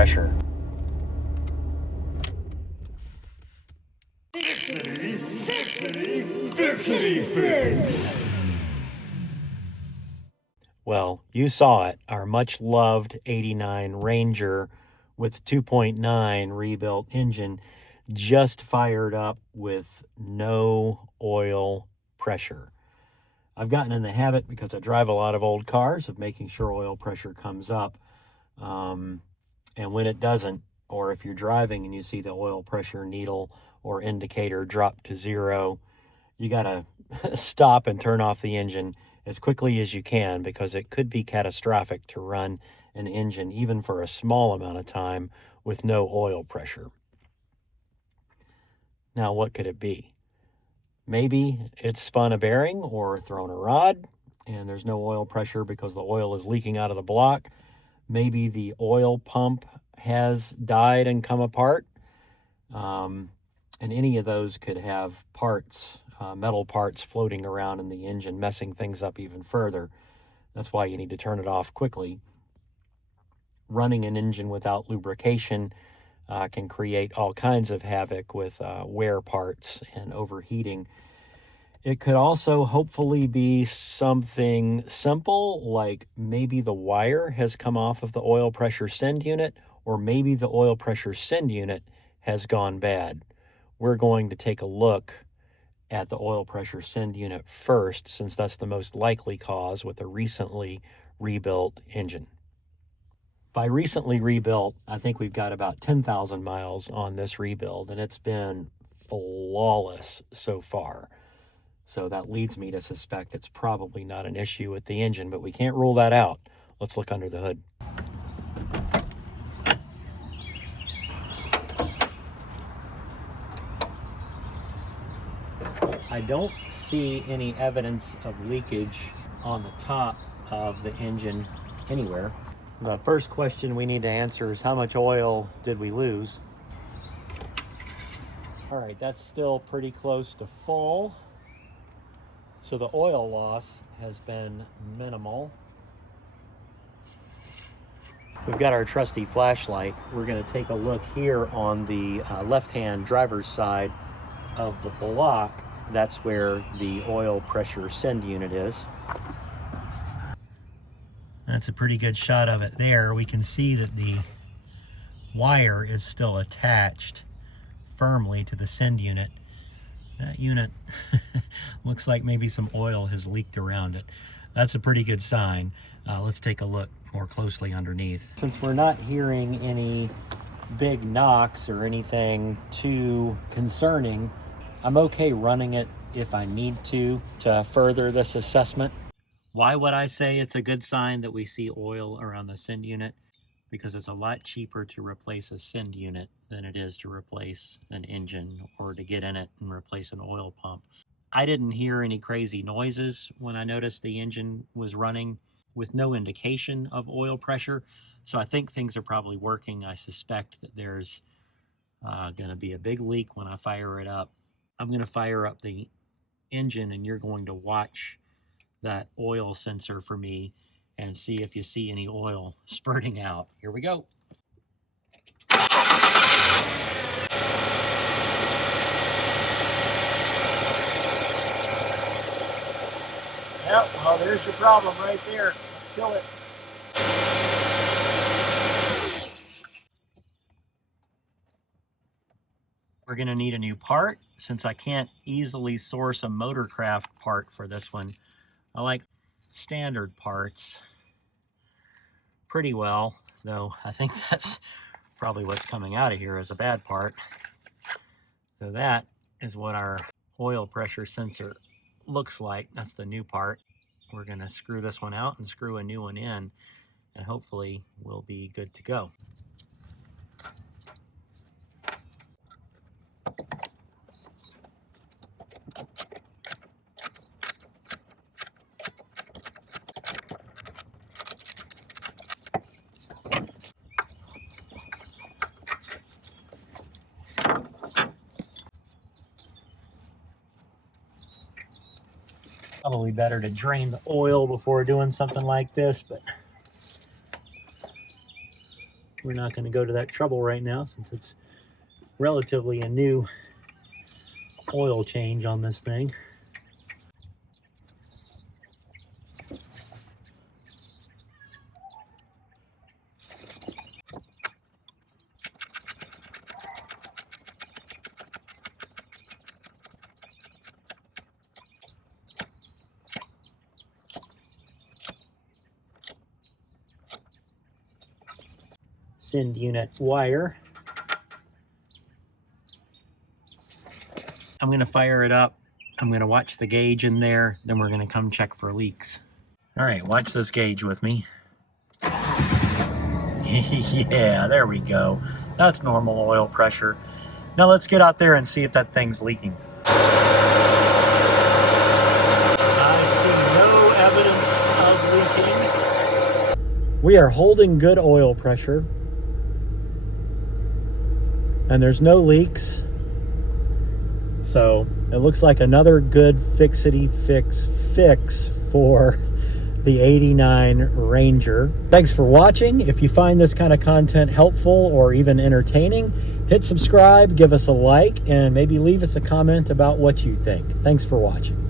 pressure. Fixity fix! Well, you saw it, our much loved 89 Ranger with 2.9 rebuilt engine just fired up with no oil pressure. I've gotten in the habit, because I drive a lot of old cars, of making sure oil pressure comes up. And when it doesn't, or if you're driving and you see the oil pressure needle or indicator drop to 0, you got to stop and turn off the engine as quickly as you can, because it could be catastrophic to run an engine even for a small amount of time with no oil pressure. Now, what could it be? Maybe it's spun a bearing or thrown a rod and there's no oil pressure because the oil is leaking out of the block. Maybe the oil pump has died and come apart. And any of those could have parts, metal parts floating around in the engine, messing things up even further. That's why you need to turn it off quickly. Running an engine without lubrication can create all kinds of havoc with wear parts and overheating. It could also hopefully be something simple, like maybe the wire has come off of the oil pressure send unit, or maybe the oil pressure send unit has gone bad. We're going to take a look at the oil pressure send unit first, since that's the most likely cause with a recently rebuilt engine. By recently rebuilt, I think we've got about 10,000 miles on this rebuild, and it's been flawless so far. So that leads me to suspect it's probably not an issue with the engine, but we can't rule that out. Let's look under the hood. I don't see any evidence of leakage on the top of the engine anywhere. The first question we need to answer is, how much oil did we lose? All right, that's still pretty close to full. So the oil loss has been minimal. We've got our trusty flashlight. We're going to take a look here on the left-hand driver's side of the block. That's where the oil pressure send unit is. That's a pretty good shot of it there. We can see that the wire is still attached firmly to the send unit. That unit looks like maybe some oil has leaked around it. That's a pretty good sign. Let's take a look more closely underneath. Since we're not hearing any big knocks or anything too concerning, I'm okay running it if I need to further this assessment. Why would I say it's a good sign that we see oil around the send unit? Because it's a lot cheaper to replace a send unit than it is to replace an engine or to get in it and replace an oil pump. I didn't hear any crazy noises when I noticed the engine was running with no indication of oil pressure. So I think things are probably working. I suspect that there's going to be a big leak when I fire it up. I'm going to fire up the engine, and you're going to watch that oil sensor for me and see if you see any oil spurting out. Here we go. Yep, well, there's your problem right there. Let's kill it. We're going to need a new part, since I can't easily source a Motorcraft part for this one. I like standard parts pretty well, though I think that's probably what's coming out of here as a bad part. So that is what our oil pressure sensor looks like. That's the new part. We're going to screw this one out and screw a new one in, and hopefully we'll be good to go. Probably better to drain the oil before doing something like this, but we're not going to go to that trouble right now since it's relatively a new oil change on this thing. Send unit wire. I'm going to fire it up. I'm going to watch the gauge in there. Then we're going to come check for leaks. All right, watch this gauge with me. Yeah, there we go. That's normal oil pressure. Now let's get out there and see if that thing's leaking. I see no evidence of leaking. We are holding good oil pressure. And there's no leaks. So it looks like another good fixity fix for the 89 Ranger. Thanks for watching. If you find this kind of content helpful or even entertaining, hit subscribe, give us a like, and maybe leave us a comment about what you think. Thanks for watching.